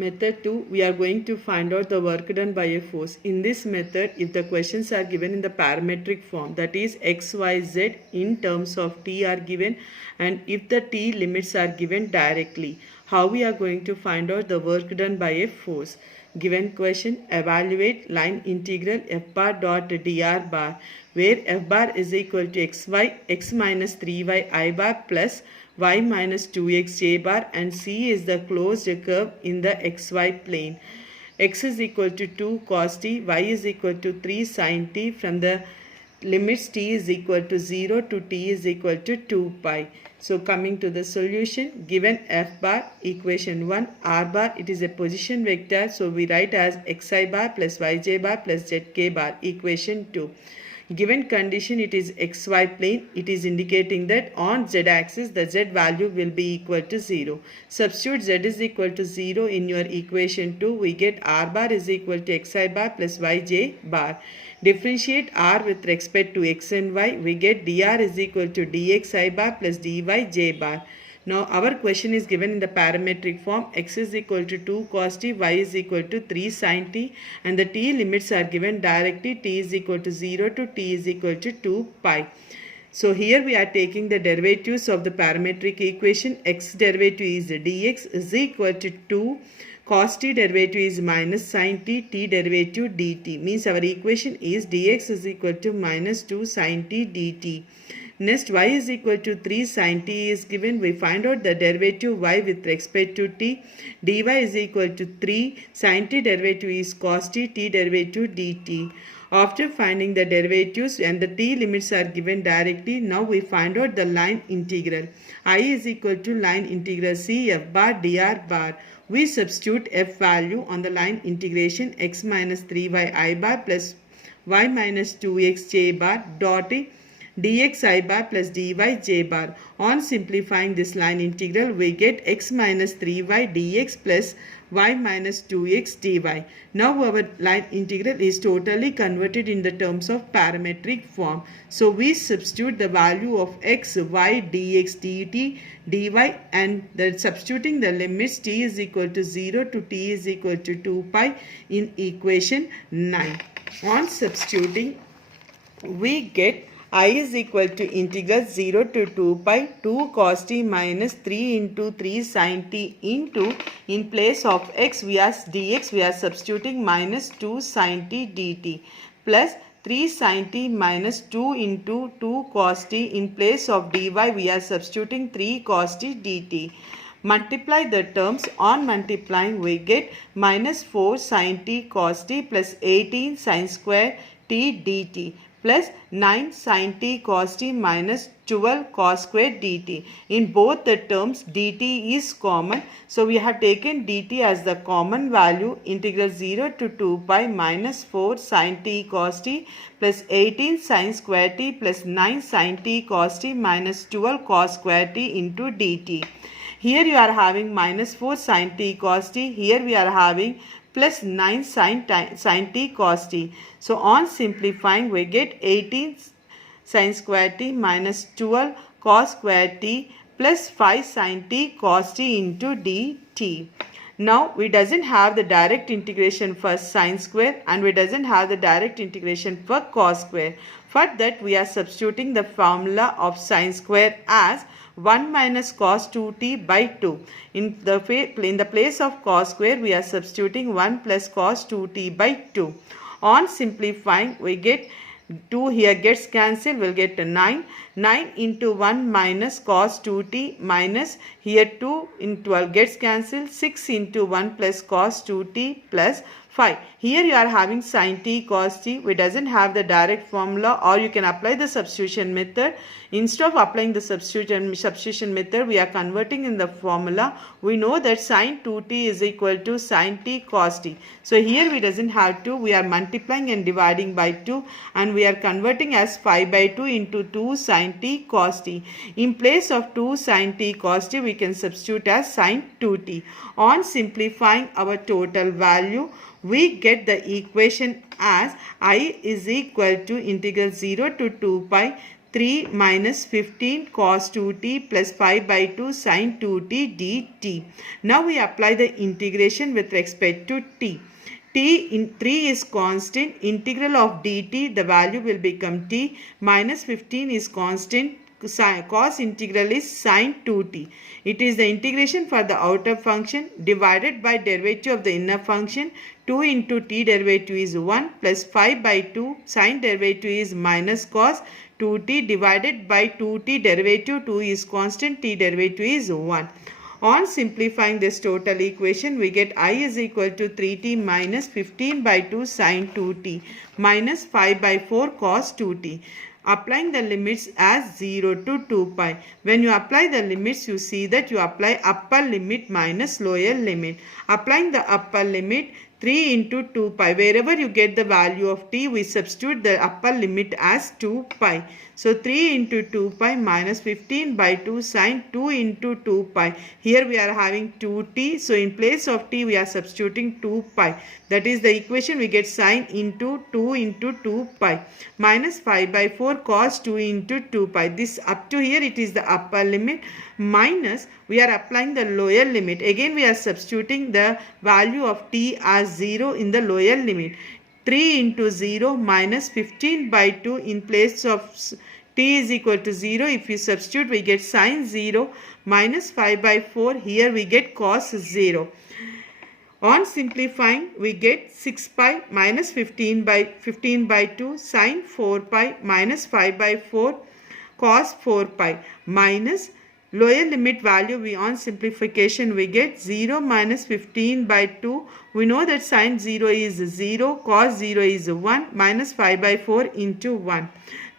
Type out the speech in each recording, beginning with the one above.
Method 2, we are going to find out the work done by a force. In this method, if the questions are given in the parametric form, that is x, y, z in terms of t are given, and if the t limits are given directly, how we are going to find out the work done by a force. Given question, evaluate line integral f bar dot dr bar, where f bar is equal to xy, x minus 3y I bar plus y minus 2x j bar, and C is the closed curve in the xy plane. X is equal to 2 cos t, y is equal to 3 sin t from the limits t is equal to 0 to t is equal to 2 pi. So coming to the solution, given f bar, equation 1, r bar, it is a position vector, so we write as xi bar plus yj bar plus zk bar, equation 2. Given condition, it is xy plane, it is indicating that on z axis the z value will be equal to 0. Substitute z is equal to 0 in your equation 2, we get r bar is equal to xi bar plus yj bar. Differentiate r with respect to x and y, we get dr is equal to dxi bar plus dyj bar. Now our question is given in the parametric form, x is equal to 2 cos t, y is equal to 3 sin t, and the t limits are given directly, t is equal to 0 to t is equal to 2 pi. So here we are taking the derivatives of the parametric equation. X derivative is dx is equal to 2 cos t derivative is minus sin t, t derivative dt, means our equation is dx is equal to minus 2 sin t dt. Next, y is equal to 3 sin t is given. We find out the derivative y with respect to t. dy is equal to 3 sin t derivative is cos t, t derivative dt. After finding the derivatives and the t limits are given directly, now we find out the line integral. I is equal to line integral c f bar dr bar. We substitute f value on the line integration x minus 3y I bar plus y minus 2x j bar dot dxi bar plus dyj bar. On simplifying this line integral, we get x minus 3y dx plus y minus 2x dy. Now our line integral is totally converted in the terms of parametric form. So we substitute the value of x, y, dx, dt, dy, and substituting the limits t is equal to 0 to t is equal to 2 pi in equation 9. On substituting, we get I is equal to integral 0 to 2 pi 2 cos t minus 3 into 3 sin t into, in place of x we are dx we are substituting minus 2 sin t dt plus 3 sin t minus 2 into 2 cos t, in place of dy we are substituting 3 cos t dt. Multiply the terms. On multiplying we get minus 4 sin t cos t plus 18 sin square t dt plus 9 sin t cos t minus 12 cos square dt. In both the terms dt is common, so we have taken dt as the common value. Integral 0 to 2 pi minus 4 sin t cos t plus 18 sin square t plus 9 sin t cos t minus 12 cos square t into dt. Here you are having minus 4 sin t cos t, here we are having plus 9 sin t cos t. So on simplifying we get 18 sin square t minus 12 cos square t plus 5 sin t cos t into dt. Now we doesn't have the direct integration for sin square and we doesn't have the direct integration for cos square. For that we are substituting the formula of sin square as 1 minus cos 2t by 2. In the place of cos square we are substituting 1 plus cos 2t by 2. On simplifying we get 2 here gets cancelled, we'll get 9. 9 into 1 minus cos 2t minus here 2 in 12 gets cancelled. 6 into 1 plus cos 2t plus 5. Here you are having sin t cos t. We doesn't have the direct formula, or you can apply the substitution method. Instead of applying the substitution method, we are converting in the formula. We know that sin 2t is equal to sin t cos t. So here we doesn't have to. We are multiplying and dividing by 2, and we are converting as 5 by 2 into 2 sin t cos t. In place of 2 sin t cos t, we can substitute as sin 2t. On simplifying our total value, we get the equation as I is equal to integral 0 to 2 pi 3 minus 15 cos 2t plus 5 by 2 sin 2t dt. Now we apply the integration with respect to t. T in 3 is constant, integral of dt, the value will become t, minus 15 is constant, cos integral is sin 2t. It is the integration for the outer function divided by derivative of the inner function. 2 into t derivative is 1 plus 5 by 2 sin derivative is minus cos 2t divided by 2t derivative, 2 is constant, t derivative is 1. On simplifying this total equation, we get I is equal to 3t minus 15 by 2 sin 2t minus 5 by 4 cos 2t. Applying the limits as 0 to 2 pi. When you apply the limits, you see that you apply upper limit minus lower limit. Applying the upper limit, 3 into 2 pi. Wherever you get the value of t, we substitute the upper limit as 2 pi. So 3 into 2 pi minus 15 by 2 sin 2 into 2 pi. Here we are having 2t. So in place of t, we are substituting 2 pi. That is the equation we get sin into 2 pi minus 5 by 4 cos 2 into 2 pi. This up to here it is the upper limit minus we are applying the lower limit. Again we are substituting the value of t as 0 in the lower limit. 3 into 0 minus 15 by 2 in place of t is equal to 0. If you substitute, we get sin 0 minus 5 by 4. Here we get cos 0. On simplifying, we get 6 pi minus 15 by 2 sin 4 pi minus 5 by 4 cos 4 pi minus lower limit value. We on simplification we get 0 minus 15 by 2. We know that sin 0 is 0, cos 0 is 1 minus 5 by 4 into 1.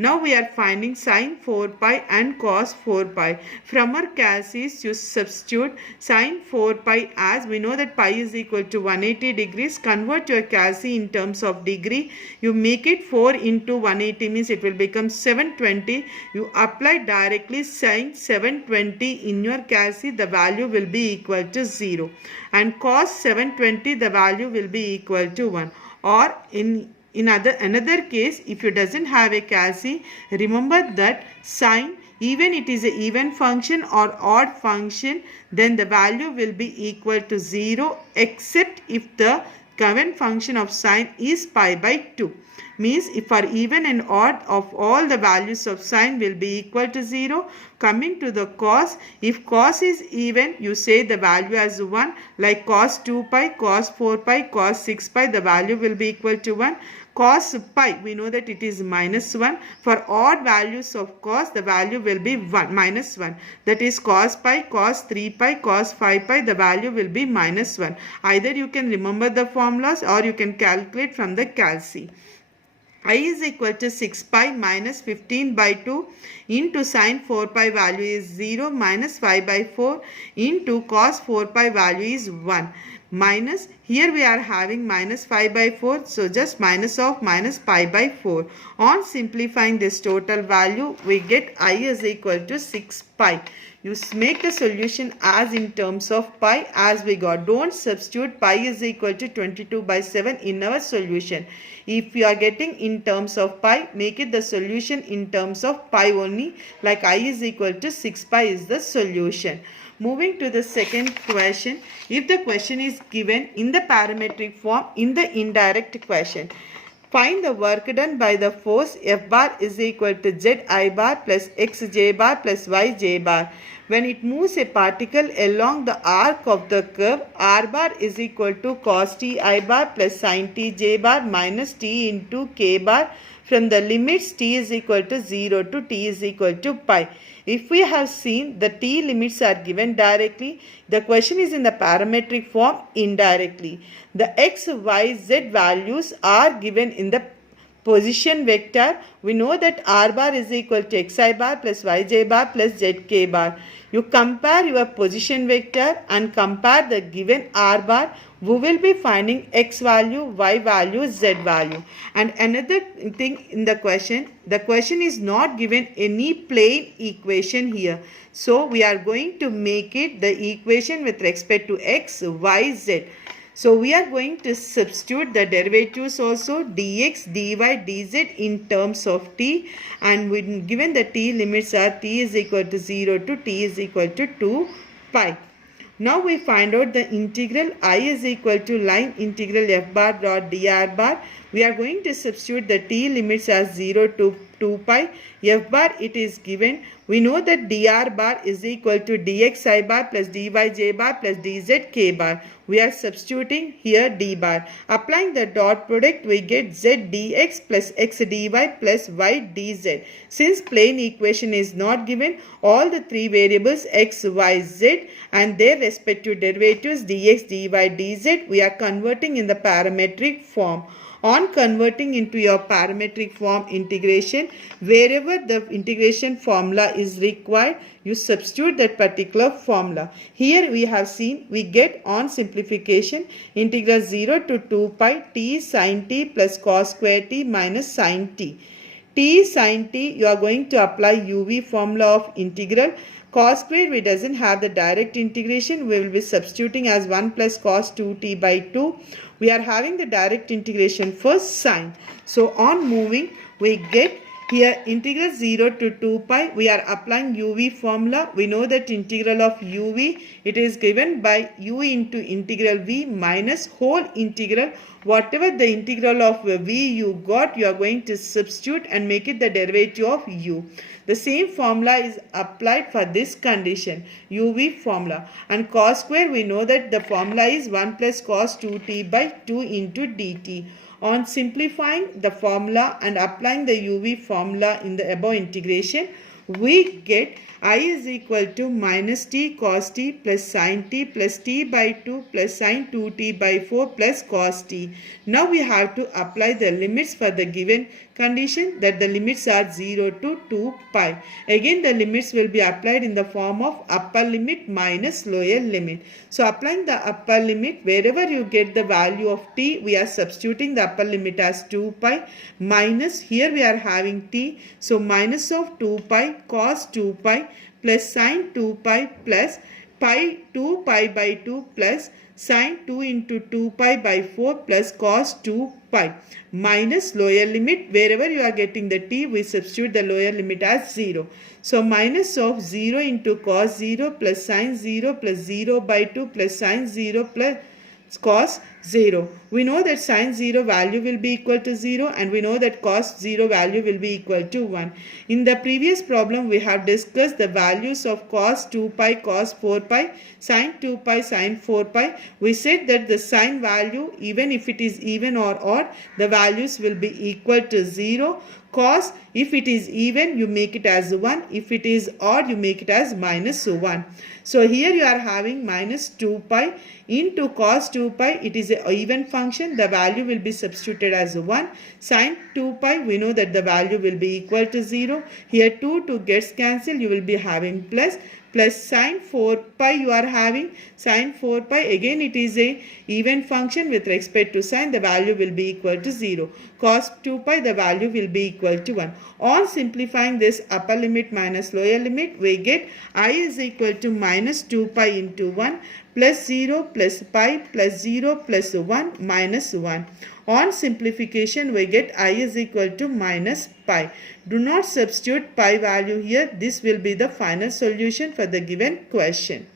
Now we are finding sin 4 pi and cos 4 pi. From our calculus, you substitute sin 4 pi as we know that pi is equal to 180 degrees. Convert your calculus in terms of degree. You make it 4 into 180 means it will become 720. You apply directly sin 720 in your calculus. The value will be equal to 0. And cos 720 the value will be equal to 1. Or in another case, if you doesn't have a calculus, remember that sin, even it is an even function or odd function, then the value will be equal to 0 except if the given function of sin is pi by 2. Means if for even and odd of all the values of sin will be equal to 0. Coming to the cos, if cos is even, you say the value as 1, like cos 2 pi, cos 4 pi, cos 6 pi, the value will be equal to 1. Cos pi, we know that it is minus 1. For odd values of cos, the value will be 1, minus 1. That is cos pi, cos 3 pi, cos 5 pi, the value will be minus 1. Either you can remember the formulas or you can calculate from the calculus. I is equal to 6 pi minus 15 by 2 into sin 4 pi value is 0 minus 5 by 4 into cos 4 pi value is 1 minus here we are having minus 5 by 4, so just minus of minus pi by 4. On simplifying this total value, we get I is equal to 6 pi. You make the solution as in terms of pi as we got. Don't substitute pi is equal to 22 by 7 in our solution. If you are getting in terms of pi, make it the solution in terms of pi only, like I is equal to 6 pi is the solution. Moving to the second question, if the question is given in the parametric form in the indirect question, find the work done by the force F bar is equal to Z I bar plus X J bar plus Y J bar. When it moves a particle along the arc of the curve, R bar is equal to cos T I bar plus sin T J bar minus T into K bar from the limits T is equal to 0 to T is equal to pi. If we have seen the T limits are given directly, the question is in the parametric form indirectly. The X, Y, Z values are given in the position vector. We know that R bar is equal to Xi bar plus Yj bar plus Zk bar. You compare your position vector and compare the given R bar. We will be finding X value, Y value, Z value. And another thing in the question is not given any plane equation here. So we are going to make it the equation with respect to X, Y, Z. So we are going to substitute the derivatives also, dx, dy, dz in terms of t, and when given the t limits are t is equal to 0 to t is equal to 2 pi. Now we find out the integral I is equal to line integral f bar dot dr bar. We are going to substitute the t limits as 0 to 2 pi. F bar it is given. We know that dr bar is equal to dx I bar plus dy j bar plus dz k bar. We are substituting here d bar. Applying the dot product, we get z dx plus x dy plus y dz. Since plane equation is not given, all the three variables x, y, z and their respective derivatives dx, dy, dz, we are converting in the parametric form. On converting into your parametric form integration, wherever the integration formula is required, you substitute that particular formula. Here we have seen, we get on simplification integral 0 to 2 pi t sin t plus cos square t minus sin t. T sin t, you are going to apply uv formula of integral. Cos square, we doesn't have the direct integration. We will be substituting as 1 plus cos 2t by 2. We are having the direct integration for sine. So on moving, we get here integral 0 to 2 pi. We are applying uv formula. We know that integral of uv, it is given by u into integral v minus whole integral. Whatever the integral of v you got, you are going to substitute and make it the derivative of u. The same formula is applied for this condition, uv formula. And cos square, we know that the formula is 1 plus cos 2t by 2 into dt. On simplifying the formula and applying the uv formula in the above integration, we get I is equal to minus t cos t plus sin t plus t by 2 plus sin 2t by 4 plus cos t. Now we have to apply the limits for the given condition, that the limits are 0 to 2 pi. Again the limits will be applied in the form of upper limit minus lower limit. So applying the upper limit, wherever you get the value of t, we are substituting the upper limit as 2 pi minus, here we are having t, so minus of 2 pi cos 2 pi plus sin 2 pi plus pi 2 pi by 2 plus sin 2 into 2 pi by 4 plus cos 2 pi minus lower limit, wherever you are getting the t, we substitute the lower limit as 0. So minus of 0 into cos 0 plus sin 0 plus 0 by 2 plus sin 0 plus cos 0. We know that sin 0 value will be equal to 0 and we know that cos 0 value will be equal to 1. In the previous problem, we have discussed the values of cos 2 pi, cos 4 pi, sin 2 pi, sin 4 pi. We said that the sin value, even if it is even or odd, the values will be equal to 0. Cos, if it is even, you make it as 1. If it is odd, you make it as minus 1. So here you are having minus 2 pi into cos 2 pi. It is an even function. The value will be substituted as 1. Sin 2 pi, we know that the value will be equal to 0. Here 2 gets cancelled. You will be having plus sin 4 pi you are having. Sin 4 pi, again it is a even function with respect to sin, the value will be equal to 0. Cos 2 pi, the value will be equal to 1. On simplifying this upper limit minus lower limit, we get I is equal to minus 2 pi into 1 plus 0 plus pi plus 0 plus 1 minus 1. On simplification, we get I is equal to minus pi. Do not substitute pi value here. This will be the final solution for the given question.